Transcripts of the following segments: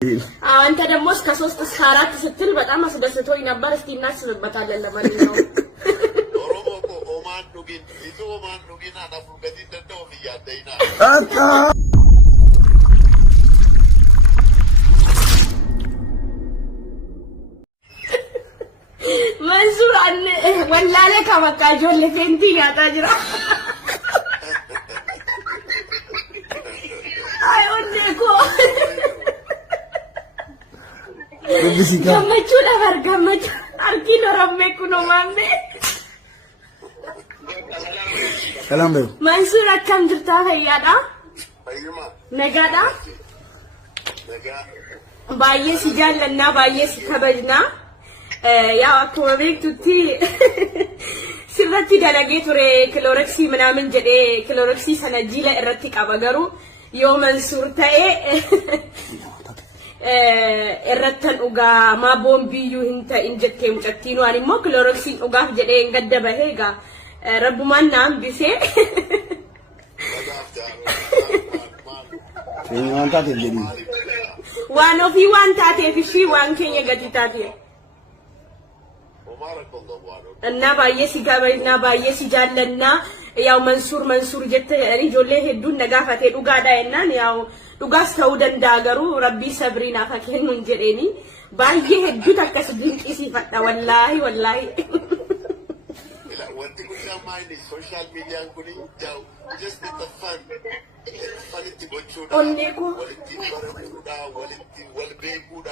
አንተ ደግሞ እስከ 3 እስከ 4 ስትል በጣም አስደስቶኝ ነበር። እስቲ እናስብበታለን። ለማንኛውም ኦሮሞ ኦማን ዱጊን ይዞ ኦማን ዱጊን አናፉ ገዲ ተደው ይያደይና አጣ መንሱር ወላለ ከመካጆል ለፌንቲ ያታጅራ አይወንዴኮ ገመቹ ነበር ገመቹ አርኪኖ ረሜኩ ነው ማንዴ ሰላም ነው መንሱር አከም ድርታ ፈያዳ ነጋዳ ባየ ሲጃለና ባየ ሲከበጅና ያው አኮበቤክቱቲ ሲረቲ ደለጌ ቱሬ ክሎረክሲ ምናምን ጀዴ ክሎረክሲ ሰነጂለ እረቲ ቀበገሩ ዮ መንሱር ተኤ እረተን ኡጋ ማ ቦምቢዩ እንተ እንጀቴ ሙጨቲኑ አኒሞ ክሎሮክሲ ኡጋፍ ጀዴ እንገደበሄጋ ረቡማና አምቢሴ ዋንታቴ ጀዲ ዋኖፊ ዋንታቴ ፊሺ ዋንከኝ ገዲታቴ እና ባየ ሲጋበይና ባየ ሲጃለና ያው መንሱር ጀተ ያኒ ጆሌ ሄዱን ነጋፋቴ ዱጋዳይና ያው ዱጋስ ተውደንዳ አገሩ ረቢ ሰብሪና ፈከኑ እንጀዴኒ ባየ ሄዱ ተከስ ድንቂ ሲፈጣ ወላሂ ወንድ ጉዳይ ማይል ሶሻል ሚዲያ ኩኒ ያው just the fun ጎቹዳ ኦኔኮ ወልቲ ወልቤጉዳ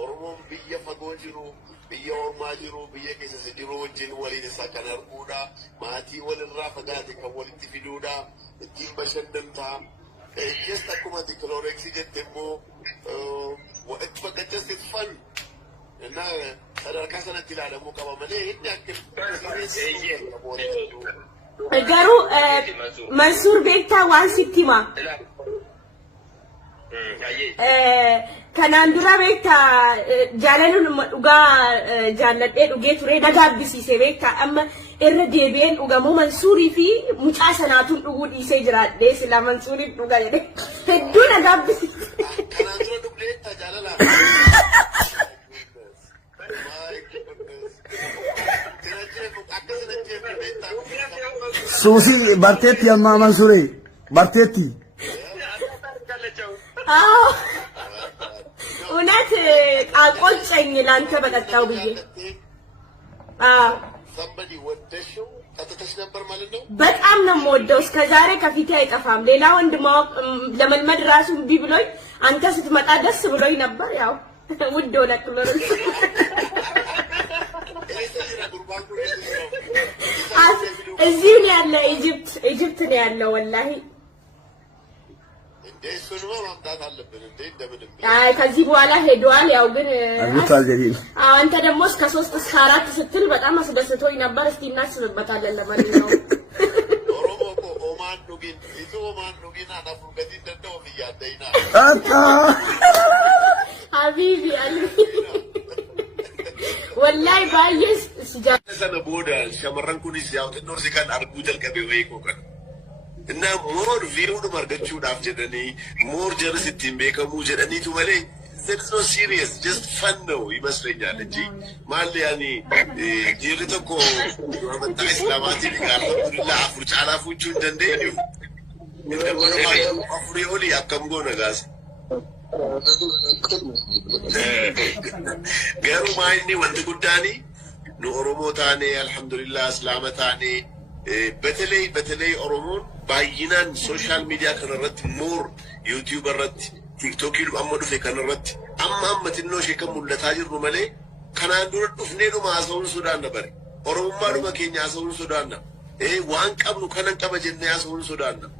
ኦሮሞን ብየ ፈጎጅሩ ብየ ኦርማጅሩ ብየ ከሰስዲሮ ወጅን ወሊን ሳከናርጉዳ ማቲ ወልራ ፈጋቲ ከወልቲ ፊዱዳ እቲን በሸንደምታ just akuma ክሎሬክስ ጀተሞ ወጥ ፈቀጨስ ይፈን እና ሰደርካ ሰነት ይላል ደግሞ ቀበመለ ያክል ገሩ መንሱር ቤታ ዋን ሲቲማ ከናንዱራ ቤታ ጃለሉን ዱጋ ጃለዴ ዱጌ ቱሬ ነጋብሲሴ ቤታ አማ እረ ዴቤን ዱጋሞ መንሱሪ ፊ ሙጫ ሰናቱን ዱጉ ዲሴ ጅራዴ ስላ መንሱሪ ዱጋ ጀዴ ሄዱ ነጋብሲ ከናንዱራ ዱግሌ ተጃለላ ሱሲ ባርቴቲ አማ መንሱሬ ባርቴቲ አዎ እውነት ቃቆጨኝ ላንተ በቀጣው ብዬ ሰምበዲ ወደሽው ተተተሽ ነበር ማለት ነው። በጣም ነው የምወደው። እስከዛሬ ከፊቴ አይጠፋም። ሌላ ወንድ ማወቅ ለመልመድ ራሱ እምቢ ብሎኝ አንተ ስትመጣ ደስ ብሎኝ ነበር። ያው ውድ ሆነ ክሎር እዚህ ነው ያለ ኢጅፕት ነው ያለው ወላሂ እሱንማ ማምጣት አለብን እንዴ እንደምንም አይ ከዚህ በኋላ ሄዷል። ያው ግን አሉታል ጀዲ አንተ ደግሞ እስከ 3 እስከ 4 ስትል በጣም አስደስቶኝ ነበር። እስቲ እናስብበታለን። ለማንኛውም ኦሮሞ ኦማን ዱጊን ይዞ ኦማን ዱጊን አናፉ ገዲ ተደው ይያደይና አጣ ሀቢቢ አሊ ወላሂ ባየስ ሲጃሰነ ቦዳ ሸመረን ኩኒስ ያው ጥኖር ሲካን አርጉ ጀልቀቤ ወይ ኮከን እና ሞር ቪዲዮ ማርገቹዳፍ ጀደኒ ሞር ጀርስቲን ቤከሙ ጀደኒቱ ማለ it's not serious just fun ነው ይመስለኛል እንጂ ማለ ያኒ ጅሪቶኮ ወመጣ እስላማቲ ጋር ለአፍሩ ጫላፉቹ እንደንደ ነው እንደሆነ ማለት አፍሩ ይሁን ያከምጎ ነጋስ ገሩ ማይኒ ወንድ ጉዳኒ ኦሮሞ ታኔ አልহামዱሊላህ እስላማታኔ በተለይ ኦሮሞን ባይናን ሶሻል ሚዲያ ከነረት ሞር ዩቲዩብ ረት ቲክቶክ ይሉ አመዱፈ ከነረት አማመትኖ ሸከሙለታ ጅሩ መለ ከናንዱር ዱፍኔ ነው ማሰውን ሱዳን ነበር ኦሮሞማ ነው መኬኛ ሰውን ሱዳን ነው ዋን ቀብኑ ከነንቀበ ጀነ ያሰውን ሱዳን ነው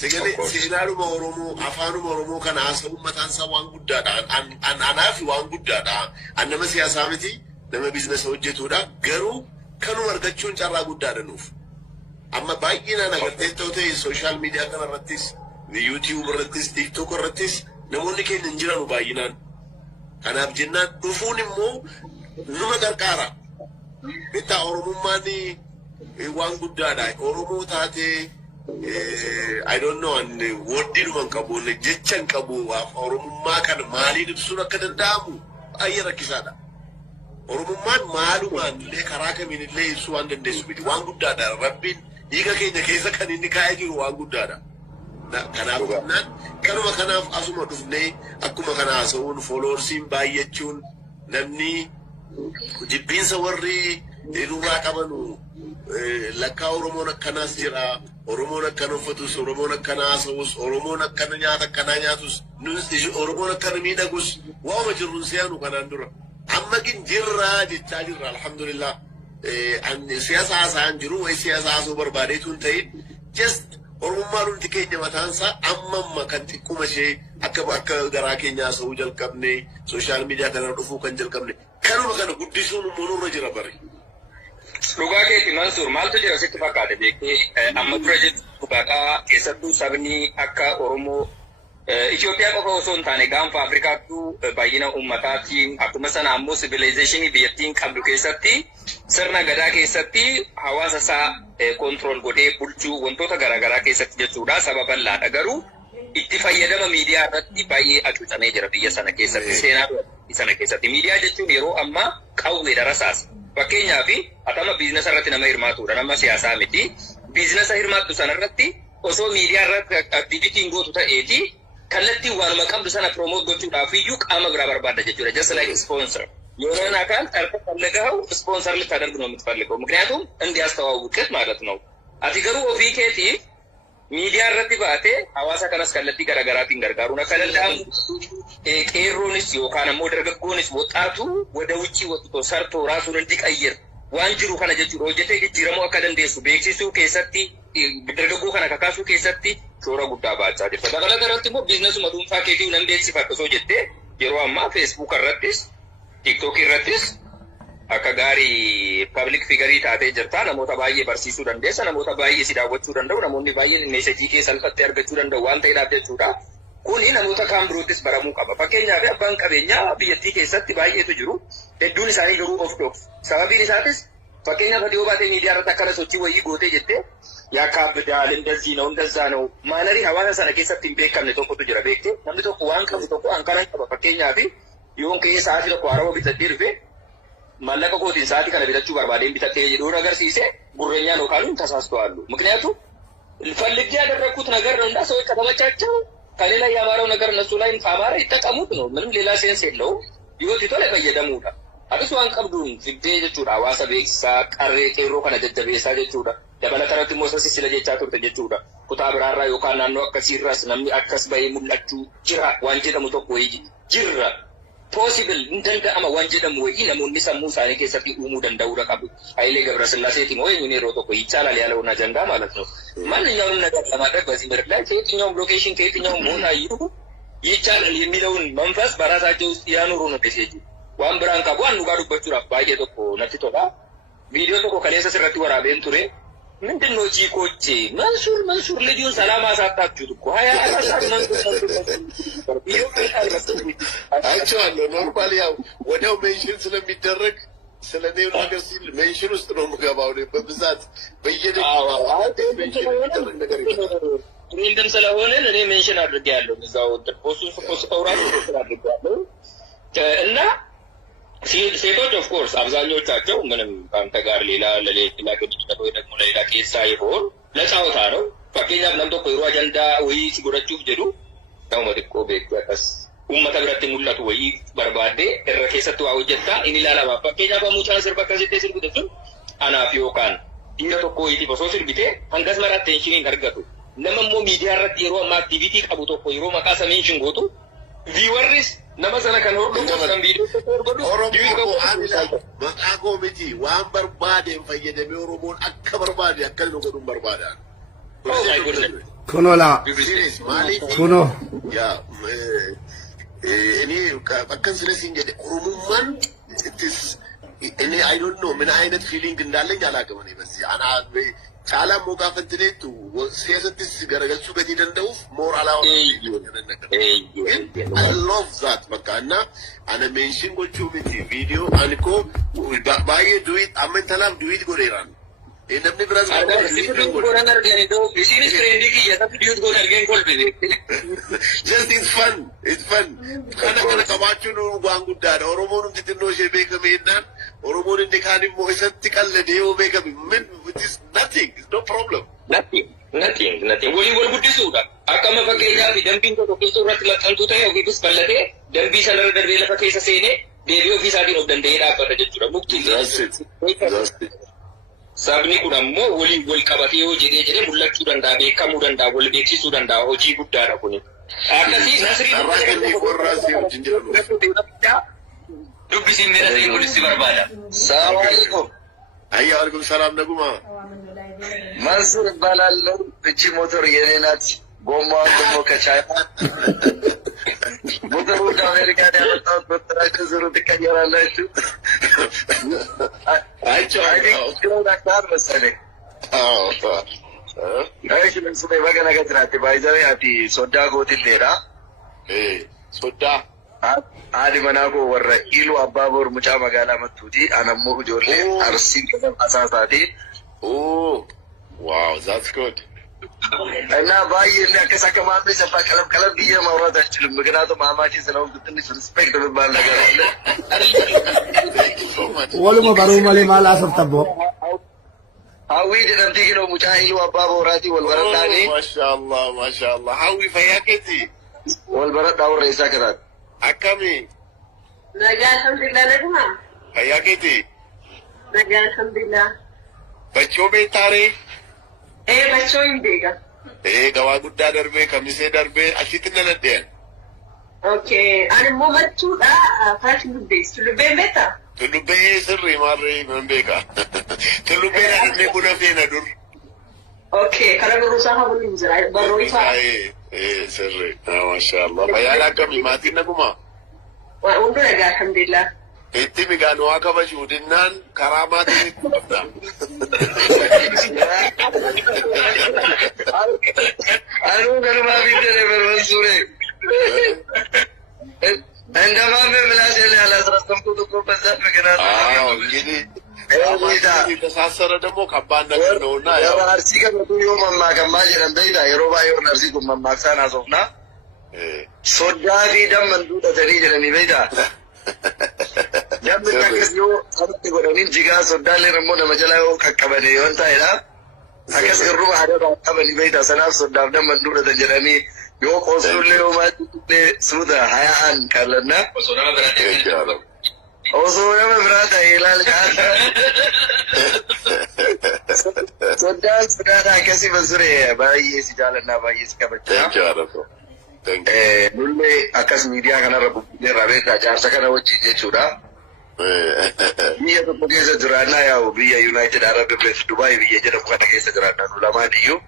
ሲገለ ሲላሉ ኦሮሞ አፋኑ ኦሮሞ ከናሰው መታንሳ ዋን ጉዳዳ አናፊ ዋን ጉዳዳ አነመ ሲያሳምቲ ለመ ቢዝነስ ወጀቱዳ ገሩ ከኑ ወርገቹን ጨራ ጉዳዳ ነው አማ ባይና ነገር ተተውተ ሶሻል ሚዲያ ከረረቲስ ዩቲዩብ ረቲስ ቲክቶክ ረቲስ ነሞኒ ከን እንጅራኑ ባይናን ከናብ ጀና ዱፉንሞ ኑመ ቀርቃራ ቢታ ኦሮሞማኒ ዋን ጉዳዳ ኦሮሞ ታቴ I don't know and wordin man qabu ne jechan qabu oromummaa kan maaliin ibsuun akka danda'amu ayya rakkisaadha. Oromummaan maalumaan illee karaa kamiin illee ibsuu waan dandeessu miti waan guddaadha. Rabbiin dhiiga keenya keessa kan inni kaa'ee jiru waan guddaadha. Kanaaf kanuma kanaaf asuma dhufnee akkuma kana haasa'uun fooloorsiin baay'achuun namni jibbiinsa warri nurraa qabanu lakkaa Oromoon akkanaas jira. Oromoon akkana uffatus, Oromoon akkana haasa'us, Oromoon akkana nyaata akkanaa nyaatus, Oromoon akkana miidhagus waama jirruun seenu kanaan dura. Amma gin jirraa jechaa jirra alhamdulillah. Siyaasa haasa'an jiru wayi siyaasa haasa'uu barbaadeetu hin ta'in just Oromummaan hundi keenya mataansaa amma kan xiqquma ishee akka garaa keenya haasa'uu jalqabne sooshaal miidiyaa kana dhufuu kan jalqabne kanuma kana guddisuun nurra jira bari. Dhugaa keetti Mansuur maaltu jira sitti fakkaate beektee amma dura jettu dhugaadhaa keessattuu sabni akka Oromoo Itoophiyaa qofa osoo hin taane gaanfa Afrikaattuu baay'ina ummataatiin akkuma sana ammoo siviilizeeshinii biyyattiin qabdu keessatti sirna gadaa keessatti hawaasa isaa kontirool godhee bulchuu wantoota garaagaraa keessatti jechuudha sababa bal'aadha garuu itti fayyadama miidiyaa irratti baay'ee hacuucamee jira biyya sana keessatti seenaa sana keessatti miidiyaa jechuun yeroo ammaa qawweedha rasaasa. Fakkeenyaaf atama biizinasa irratti nama hirmaatudha nama siyaasaa miti biizinasa hirmaattu sana irratti osoo miidiyaa irratti aktivitiin gootu ta'eeti kallattii waanuma qabdu sana promote gochuudhaaf iyyuu qaama biraa barbaadda jechuudha just like sponsor የሆነ አካል ጠርቶ ፈልገው ስፖንሰር ልታደርግ ነው የምትፈልገው ምክንያቱም እንዲያስተዋውቅህ ማለት ነው አቲገሩ ኦፊኬቲ ሚዲያ ረቲባቴ ሐዋሳ ከነስ ከለቲ ገረገራቲን ገርጋሩና ከለላም ቄሮንስ ዮካን ሞደርገጎንስ ወጣቱ ወደ ውጪ ወጥቶ ሰርቶ ራሱን እንዲቀይር ዋንጅሩ ከነ ጀቹ ሮጀቴ ጅረሞ አከደንዴሱ ቤክሲሱ ኬሰቲ ደርገጎ ከነ ከካሱ ኬሰቲ ሾራ ጉዳ ባጫ ጀፈ ተገለገረቲ ሞ ቢዝነሱ መዱንፋ ኬቲው ነምቤክሲ ፈቅሶ ጀቴ የሮአማ ፌስቡክ አረቲስ TikTok irrattis akka gaarii public figure taatee jirta namoota baay'ee barsiisuu dandeessa namoota baay'ee si daawwachuu danda'u namoonni baay'een meeshaalee kee salphatti argachuu danda'u waan ta'eedhaaf jechuudha kuni namoota kaan biroottis baramuu qaba fakkeenyaaf abbaan qabeenyaa biyyattii keessatti baay'eetu jiru hedduun isaanii garuu of dhoofu sababiin isaatis fakkeenyaaf dhiyoo baatee miidiyaa irratti akkana sochii wayii gootee jettee yakka abdaal እንደዚህ ነው maanarii hawaasa sana keessatti hin beekamne tokkotu jira beektee namni tokko waan qabu tokko hanqana qaba fakkeenyaaf yoon kee saati tokko araba bitadhee dhufe mallaqa kootiin saati kana bitachuu barbaadeen bitadhee jedhuun agarsiise gurreenyaan yookaan tasaastዋሉ ምክንያቱም ፈልጌ ያደረኩት ነገር ነው እና ሰዎች ከተመቻቸው ከሌላ ያማረው ነገር እነሱ ላይ ካማረ ይጠቀሙት ነው ምንም ሌላ ሴንስ የለውም ይወት ይቶ ላይ በየደሙዳ አብሷን ቀብዱን ፍዴ ጀቹዳ ዋሳ ቤክሳ ቀሬ ቄሮ ከነ ጀጀቤሳ ጀቹዳ ደበለተረት ሞሰስ ስለጀቻ ቱርተ ጀቹዳ ኩታ ብራራ ዮካን ናኖ አከሲራስ ነሚ አከስ ባይ ሙላቹ ጅራ ዋንጀ ደሙ ቶኮ ይጂ ጅራ possible እንደንደ አማ ዋንጀ ደሙ ወይ ነሙኒ ሰሙ ሳኔ ከሰፊ ኡሙ ደንዳው ረቀብ ኃይሌ ገብረስላሴ ቲሞ ወይ ምን ሮቶ ቆይ ይቻላል ያለውና አጀንዳ ማለት ነው ማንኛውንም ነገር ለማድረግ በዚህ ምድር ላይ ከየትኛውም ሎኬሽን ከየትኛውም ቦታ ይቻላል የሚለውን መንፈስ በራሳቸው ውስጥ ያኑሩ ነው ፔሴጂ ዋን ብራን ካቧን ጋዱበቹ ባየ ቶኮ ነቲቶዳ ቪዲዮ ቶኮ ከሌሰ ስረቲ ወራቤን ቱሬ ምንድነው ቺኮቼ መንሱር ልጅውን ሰላም አሳጣችሁት እኮ 24 አይቼዋለሁ ኖርማሊ ያው ወዲያው ሜንሽን ስለሚደረግ ስለኔው ነገር ሲል ሜንሽን ውስጥ ነው የምገባው በብዛት በየደቂቃው እንደም ስለሆነ እኔ ሜንሽን አድርጌያለሁ እዛው ፖስቱን ተውራሩ አድርጌያለሁ እና ሴቶች ኦፍ ኮርስ አብዛኞቻቸው ምንም አንተ ጋር ሌላ ግጭት ወይ ደግሞ ሌላ ኬሳ ይሆን ለጫወታ ነው ፈቀኛ ለምቶ ቆይሮ አጀንዳ ወይ ሲጎረቹፍ ጀዱ ነው መጥቆ ቤከስ ኡመተ ብረት ሙላቱ ወይ በርባዴ እረከሰቱ አውጀታ ኢኒላላ ፈቀኛ በሙጫን ስር በከሲቴ ስር ጉደቱ አናፊዮ ካን ዲረቶ ቆይቲ በሶሲል ቢቴ አንገስ መራ ቴንሽን አርገቱ ለመሞ ሚዲያ ረት የሮ አክቲቪቲ ቀቡቶ ቆይሮ መቃሰ ሜንሽን ጎቱ ቪወርስ ነመሰለ ከኖር ነው ቪዲዮ ተቆርጎዱ መቃቆ ሚቲ ዋን በርባዴ ፈየደሚ ኦሮሞን አከበርባዴ አከል ነው ጎዱን በርባዳ ኩኖላ ኩኖ ያ እኔ በከን ስለዚህ እንግዲህ ኦሮሞማን እኔ አይ ዶንት ኖ ምን አይነት ፊሊንግ እንዳለኝ አላውቅም እኔ በዚህ አና ቻላ ሞጋ ፈንትኔቱ ሲያሰጥስ ገረገሱ በዲ ደንደው ሞራል አው I love that በቃ እና አነ ሜንሽን ጎቹ ቪዲዮ አንኮ ባየ ዱዊት አመንተላም ዱዊት ጎሬራን namni biraas isinis trendii kiyya ta videos goon argeen kolfite. Just it's fun. Kana qabaachuun waan guddaadha. Oromoon hundi xinnoo ishee beekame jennaan Oromoon inni kaan immoo isatti qalladee yoo beekame it is nothing, it's no problem. Nothing. Waliin wal guddisuudha. Akkama fakkeenyaaf dambiin tokko keessa irratti laxxantuu ta'e ofiifis bal'atee dambii sanarra darbee lafa keessa seenee deebii ofiisaatiin of danda'ee dhaabbata jechuudha. Muktiin. Sabni kun ammoo waliin wal qabatee yoo jedhee mul'achuu danda'a, beekamuu danda'a, wal beeksisuu danda'a. Hojii guddaadha kuni. Akkasii dubbisiin meera ta'e kunis si barbaada. Salaamualaikum. Ayyaalaikum salaam naguma. Mansur እባላለሁ። እቺ ሞተር የኔ ናት። ጎማዋን ደግሞ ከቻይና ሞተሩ ወደ አሜሪካ ያመጣሁት በትራክ ዙሩ ትቀየራላችሁ። አይቻልም መሰለኝ። እሺ ለምሳሌ በገና ገትራቴ ባይዛዊ አቲ ሶዳ ጎትሌራ ሶዳ Adi manako warra ilu abbabor mucha magala matuti anammo ijoollee arsi asaasati. Oh, wow, that's good. እና ባይል ያከሳከ ማምለ ሰፋ ቀለም ብዬ ማውራት አልችልም። ምክንያቱም ማማቺ ስለሆንኩ ትንሽ ሪስፔክት የሚባል ነገር አለ። ወሉማ ባሩማሌ ማላ ሰፍተቦ ሀዊ ደምቲ ነው ሙቻ ኢሉ አባቦራቲ ወልበረዳኒ ማሻአላህ ሀዊ ፈያከቲ ወልበረዳ ወሬሳ ከታት akkami nagaa alhamdulillah naguma fayyaketi nagaa alhamdulillah bachoo beektaare bachoo hin beeka gawaa guddaa darbee kamisee darbee achitti naladdean okay ani immoo machuudha faashin dubbeessu lubbeen beektaa lubbee sirrii maarree man beeka lubbeen adannee buna feena dur okay kara garuusaa habuun hin jira barroo isaa sirri maashaallah fayyaadha akkami maatiin naguma hundi nagaa alhamdulillah itti migaan waa kabajuu dinnaan karaa maatiin itti dhufta anuu garumaa fiddere barbansure እንደማመ ምላስ ያለ ያላስረስተምኩ እኮ በዛ ምክንያት እንግዲህ የተሳሰረ ደግሞ ከባድ ነገር ነውና ያው አርሲ ከመጡ ዮ መማከማ ጀረን በይዳ የሮባ ዮር አርሲ ኩ መማክሳና ሶፍና ሶዳፊ ደም እንዱ ተሪ ጀረኒ በይዳ ደም ተከስዮ ሰምት ጎደኒን ጂጋ ሶዳሌ ረሞ ነመጀላዮ ከቀበደ ይወንታ ይላ አከስ ግሩ አደባ ቀበሊ በይዳ ሰናፍ ሶዳፍ ደም እንዱ ተጀረኒ ዮ ቆስሉሌ ዮ ማጥሌ ሱዳ 21 ካለና Osoo nama biraa ta'e ilaalcha sodaadha akkasii basure baay'ee si jaalannaa baay'ee si kabajaa. Nullee akkas miidiyaa kanarra bubbileerraa beektaa jaarsa kana wajjin jechuudha. Biyya tokko keessa jiraannaa yaa'u biyya United Arab Emirates Dubai biyya jedhamu kana keessa jiraannaa nu lamaan iyyuu.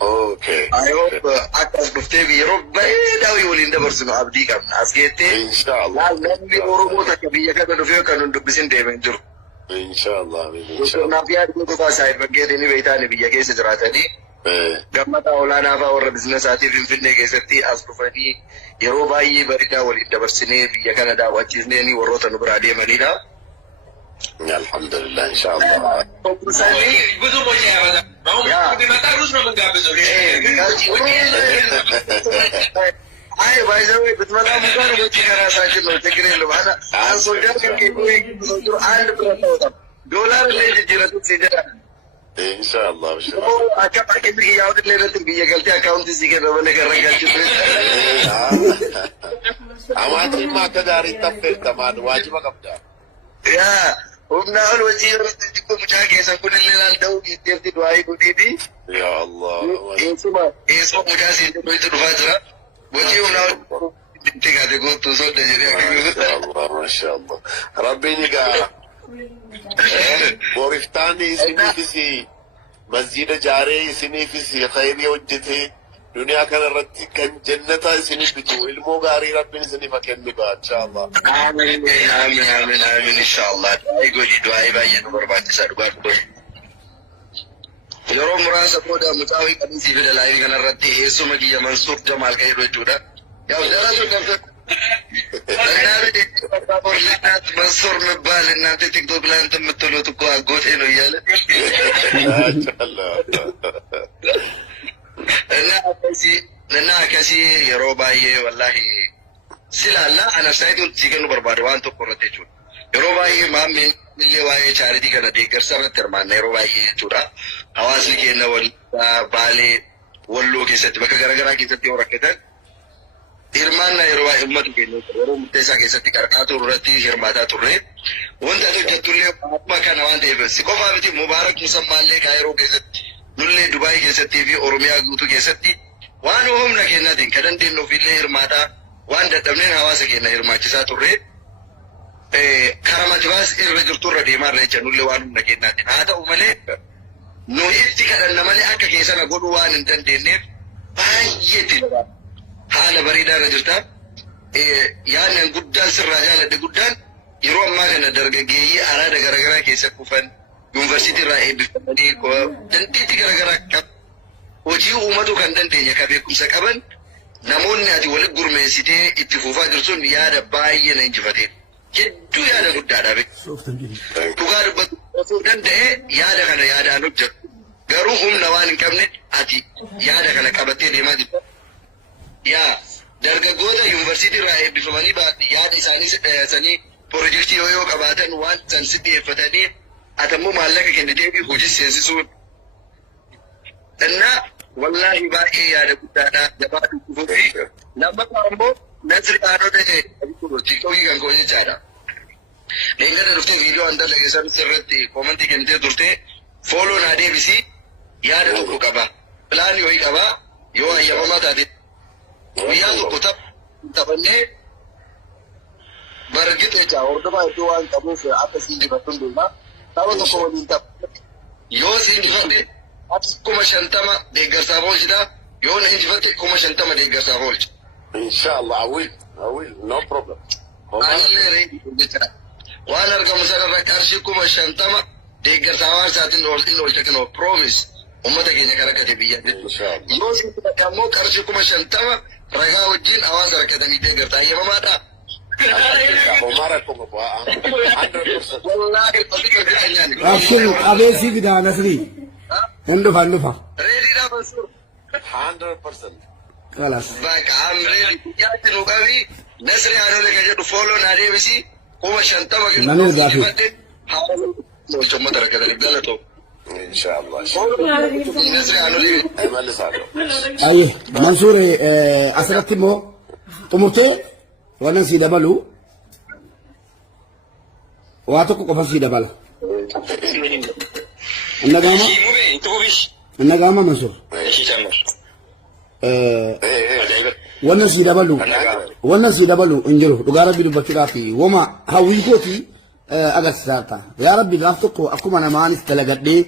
Okay. I hope akkas dhuftee yeroo baay'ee waliin dabarsinu abdii qabna. As geettee namni Oromoo takka biyya kana dhufee kan nun dubbisin deemee jiru. Inshallah. Naaf yaaduu qofaa isaa fakkeetanii beektaani biyya keessa jiraatanii gammata olaanaa fa'aa warra bizinesaatiif Finfinnee keessatti as dhufanii yeroo baay'ee bareedaa waliin dabarsinee biyya kana daawwachiisnee warroota nu biraa deemanidha. Alhamdulillah inshallah. ብዙ ቦታ ያበዛ ነው ቢመጣ ሩዝ ነው መንጋብዘው አይ ባይዘው ብትመጣ ሙጋር ወጪ ከራሳችን ነው ችግር የለም አና አንሶዳር ከከይዱ አንድ ብረታውታ ዶላር ለጅ ጅረቱ ሲደራ ኢንሻአላህ አካባቂ ቢያው ለለት ቢየገልቲ አካውንት እዚህ ጋር በነገራጋችሁ አማት ማከዳሪ ተፈል ተማድ ዋጅብ ቀብዳ ያ ومناول وزير تجيكم مشاكل سكون اللي لالدو يتفتي دعاي قديدي يا الله اسمه مجاسي دويت الفاترة وزير مناول تيجا تقول تصول دجري الله ما شاء الله ربي نقا بورفتاني سنيفسي مسجد جاري سنيفسي خيري وجتي دنيا كان رتي كان جنة سنيفتو علمو غاري ربي سنيفا كان نقا إن شاء الله آمين آمين آمين آمين إن شاء الله يقول دعائي باين بربات سادوات بوي يروم مراسة بودا متاوي قديسي في دلائي كان رتي إيسو مجي منصور جمال كيرو جودا يا وزارة دفتر النابي دي بابور لنات መንሱር የሚባል እናንተ ቲክቶክ ላይ እንትን የምትሉት እኮ አጎቴ ነው እያለ እና ከሲ yeroo baay'ee wallahi silalla anasaitu jigenu barbaadu waan tokko irratti jechuudha. Yeroo baay'ee maammeen illee waa'ee chaaritii kana deeggarsa irratti hirmaanna yeroo baay'ee jechuudha. Hawaasni keenya Baalee Walloo keessatti bakka garaagaraa keessatti yoo rakkatan hirmaanna yeroo baay'ee uummata keenya yeroo murteessaa keessatti qarqaatu irratti hirmaataa turre. Wanta hojjettullee akkuma kana waan ta'eef si qofaa miti Mubaarak Musammaallee Kaayiroo keessatti nullee Dubaayii keessattii fi Oromiyaa guutuu keessatti waan humna keenyaatiin kan dandeenyu ofillee hirmaataa waan dadhabneen hawaasa keenya hirmaachisaa turre. Karamatibaas irra jirtu irra deemaa irra jecha nullee waan humna keenyaatiin haa ta'u malee nu itti kadhanna malee akka keessana godhuu waan hin dandeenyeef baay'eetti haala bareedaa irra jirta. Yaadni guddaan sirraa jaaladhe guddaan yeroo ammaa kana dargaggeeyyii araada garaagaraa keessa kufan yuunivarsiitii irraa eebbifamanii dandeettii garaagaraa hojii uummatuu kan dandeenye ka beekumsa qaban namoonni ati walitti gurmeessitee itti fufaa jirtuun yaada baay'ee na injifatee hedduu yaada guddaadha dhugaa dubbachuu danda'e yaada kana yaadaan hojjetu garuu humna waan hin qabne ati yaada kana qabattee deemaa jirta. Yaa dargaggoota yuunivarsiitii irraa eebbifamanii yaada isaanii dhiyeessanii piroojeektii yoo qabaatan waan san si dhiyeeffatanii atammoo maallaqa kennitee fi hojii seensisuu እና ወላሂ ባኤ ያደ ጉዳና ደባዱ ኩፉፊ ለማምቦ ነዝሪ አዶደ ቲክቶክ ገንጎኝ ቻዳ ለእንገደ ዱፍቴ ቪዲዮ አንተ ለገሰን ሲረቲ ኮመንት ከንቴ ዱፍቴ ፎሎ ና ዴቢሲ ያደ ዱኩ ቀባ ፕላን ዮይ ቀባ ዮ አየማማ ታዲ ወያ ዱኩ ተበኔ በርግጥ ቻ ወርደባ ዱዋን ቀቡፍ አፈሲ ዲበቱን ዱማ ታው ዱኩ ወዲን ታ ዮ ሲንዲፈት kuma shantama deeggarsaaf oolchita yoo na injifatte kuma shantama deeggarsaaf oolcha. Inshallah, I will, no problem. Waan argamu sanarra qarshii kuma shantama deeggarsaaf hawaasaatiin oolcha kanoo promise uummata keenya kan rakkate biyyaatti. Yoo sitti ammoo qarshii kuma shantama ragaa wajjin hawaasa rakkatanii deeggarta ayyamamaadha. Abshir abeesi bidaa nasri. Handufa. Ready na Mansur? 100%. Kalas. Baka am ready. Yaati nukawi nasri anole ka jedhu follow na deebisi kuma shantama kan Nanu gaafi. No chomma tarakada galato. Inshallah. Nasri anole Malisaado. Aye, Mansour asirratti immoo xumurtee wannan si dabalu waa tokko qofa si dabala. Innagama Mansour. Wannan si dabalu injiru dhugaa rabbi dubbachuudhaaf wama hawwii kooti agarsiisaata. Yaa rabbi gaaf tokko akkuma namaanis dalagadhee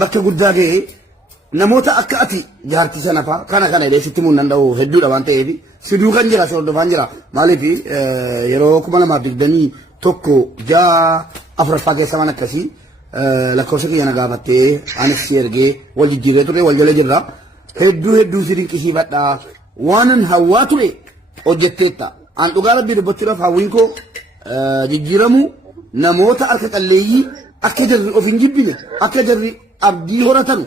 bakka guddaa ga'ee namoota akka ati jaartii sana fa'aa kana illee sitti muun danda'u hedduudha waan ta'eef si duukan jira si hordofaan jira maaliif yeroo 2021 afuraffaa keessa waan akkasii lakkoofsa kiyya na gaafattee anis si ergee wal jijjiirree ture wal jala jirra hedduu si dinqisiifadha waanan hawwaa ture hojjetteetta an dhugaa rabbii dubbachuudhaaf hawwiin koo jijjiiramu namoota harka qalleeyyii akka jarri of hin jibbine akka jarri abdii horatan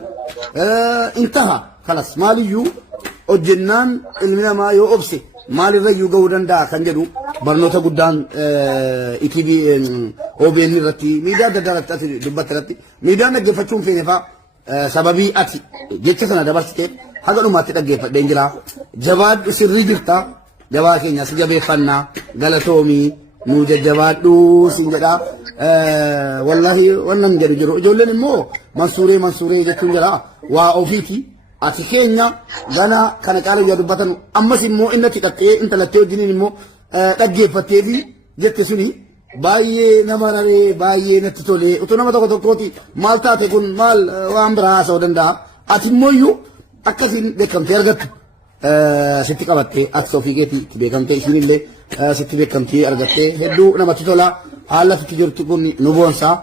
intaha kalas maaliyyuu hojjennaan ilmi namaa yoo obse maalirrayyuu ga'uu danda'a kan jedhu barnoota guddaan ITV OBN irratti miidiyaa adda addaa irratti dubbatti irratti miidiyaan dhaggeeffachuun feene fa'aa sababii ati jecha sana dabarsitee haga dhumaatti dhaggeeffadheen jira jabaadhu sirrii jirta jabaa keenya si jabeeffannaa galatoomii nu jajjabaadhu siin jedha wallahi wannan jedhu jiru ijoolleen immoo mansuuree jechuun jira waa ofiiti ati keenya gana kana qaala dubbatan ammas immoo inni tiqattee intalattee wajjiniin immoo dhaggeeffattee fi jette suni baay'ee nama raree baay'ee natti tolee utuu nama tokkooti maal taate kun maal waan biraa haasa'uu danda'a ati immoo iyyuu akkasiin beekamtee argattu sitti qabattee ati ofii keetii itti beekamtee isiinillee sitti beekamtee argattee hedduu namatti tola haala itti jirtu kun nu boonsaa.